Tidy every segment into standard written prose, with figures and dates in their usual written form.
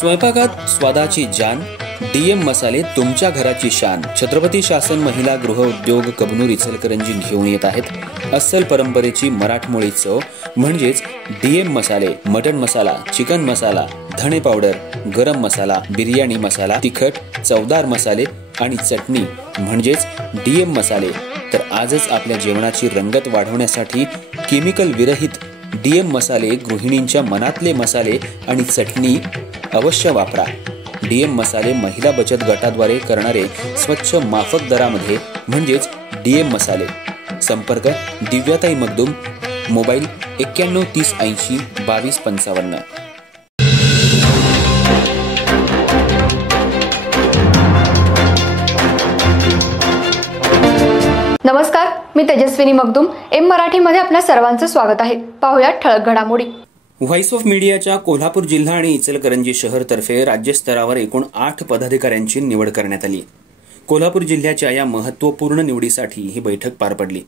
स्वयंपाकात स्वादाची जान, डीएम मसाले तुमच्या घराची शान। छत्रपती शासन महिला गृह उद्योग कबनूर इचलकरंजी घेऊन येत आहेत अस्सल परंपरेची मराठमोळी चव म्हणजेच डीएम मसाले। मटन मसाला, चिकन मसाला, धणे पावडर, गरम मसाला, बिर्याणी मसाला, तिखट, चवदार मसाले आणि चटणी म्हणजेच डीएम मसाले। तर आजच आपल्या जेवणाची रंगत वाढवण्यासाठी केमिकल विरहित डीएम मसाले, गृहिणींच्या मनातले मसाले आणि चटणी अवश्य वापरा। डीएम मसाले महिला बचत गटाद्वारे करणारे स्वच्छ माफक दरामध्ये म्हणजेच डीएम मसाले। संपर्क दिव्याताई मगदूम, मोबाईल 91 30 80 22 55। नमस्कार, मी तेजस्विनी मगदूम। एम मराठीमध्ये आपल्या सर्वांचं स्वागत आहे। पाहूया ठळक घडामोडी। व्हॉइस ऑफ मीडियाच्या कोल्हापूर जिल्हा आणि इचलकरंजी शहर तर्फे राज्यस्तरावर एकूण 8 पदाधिकाऱ्यांची निवड करण्यात आली। कोल्हापूर जिल्ह्याच्या या महत्त्वपूर्ण निवडीसाठी ही बैठक पार पडली।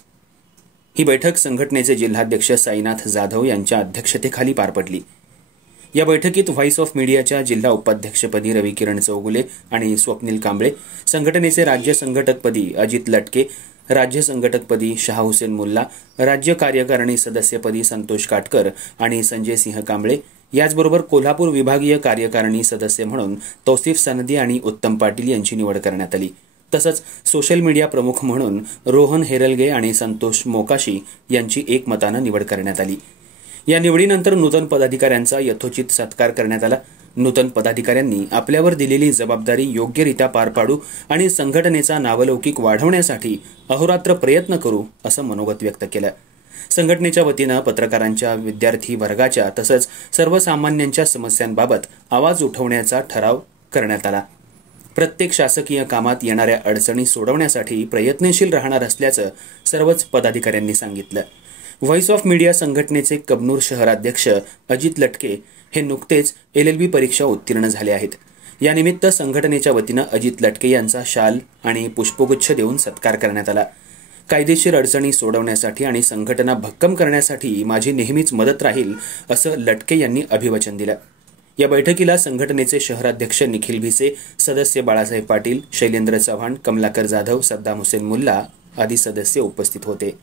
ही बैठक संघटनेचे जिल्हाध्यक्ष साईनाथ जाधव यांच्या अध्यक्षतेखाली पार पडली। या बैठकीत व्हॉइस ऑफ मीडियाच्या जिल्हा उपाध्यक्षपदी रविकिरण चौगुले आणि स्वप्नील कांबळे, संघटनेचे राज्य संघटकपदी अजित लटके, राज्य संघटकपदी शाह हुसेन मुल्ला, राज्य कार्यकारिणी सदस्यपदी संतोष काटकर आणि संजय सिंह कांबळे, याचबरोबर कोल्हापूर विभागीय कार्यकारिणी सदस्य म्हणून तौसिफ सनदी आणि उत्तम पाटील यांची निवड करण्यात आली। तसंच सोशल मीडिया प्रमुख म्हणून रोहन हेरलगे आणि संतोष मोकाशी यांची एकमतानं निवड करण्यात आली। या निवडीनंतर नूतन पदाधिकाऱ्यांचा यथोचित सत्कार करण्यात आला। नूतन पदाधिकाऱ्यांनी आपल्यावर दिलेली जबाबदारी योग्यरित्या पार पाडू आणि संघटनेचा नावलौकिक वाढवण्यासाठी अहोरात्र प्रयत्न करू असं मनोगत व्यक्त केलं। संघटनेच्या वतीनं पत्रकारांच्या, विद्यार्थी वर्गाच्या तसंच सर्वसामान्यांच्या समस्यांबाबत आवाज उठवण्याचा ठराव करण्यात आला। प्रत्येक शासकीय कामात येणाऱ्या अडचणी सोडवण्यासाठी प्रयत्नशील राहणार असल्याचं सर्वच पदाधिकाऱ्यांनी सांगितलं। व्हॉइस ऑफ मीडिया संघटनेचे कबनूर शहराध्यक्ष अजित लटके हे नुकतेच LLB परीक्षा उत्तीर्ण झाले आहेत। यानिमित्त संघटनेच्या वतीनं अजित लटके यांचा शाल आणि पुष्पगुच्छ देऊन सत्कार करण्यात आला। कायदेशीर अडचणी सोडवण्यासाठी आणि संघटना भक्कम करण्यासाठी माझी नेहमीच मदत राहील असं लटके यांनी अभिवचन दिलं। या बैठकीला संघटनेचे शहराध्यक्ष निखिल भिसे, सदस्य बाळासाहेब पाटील, शैलेंद्र चव्हाण, कमलाकर जाधव, सद्दाम हुसेन मुल्ला आदी सदस्य उपस्थित होते।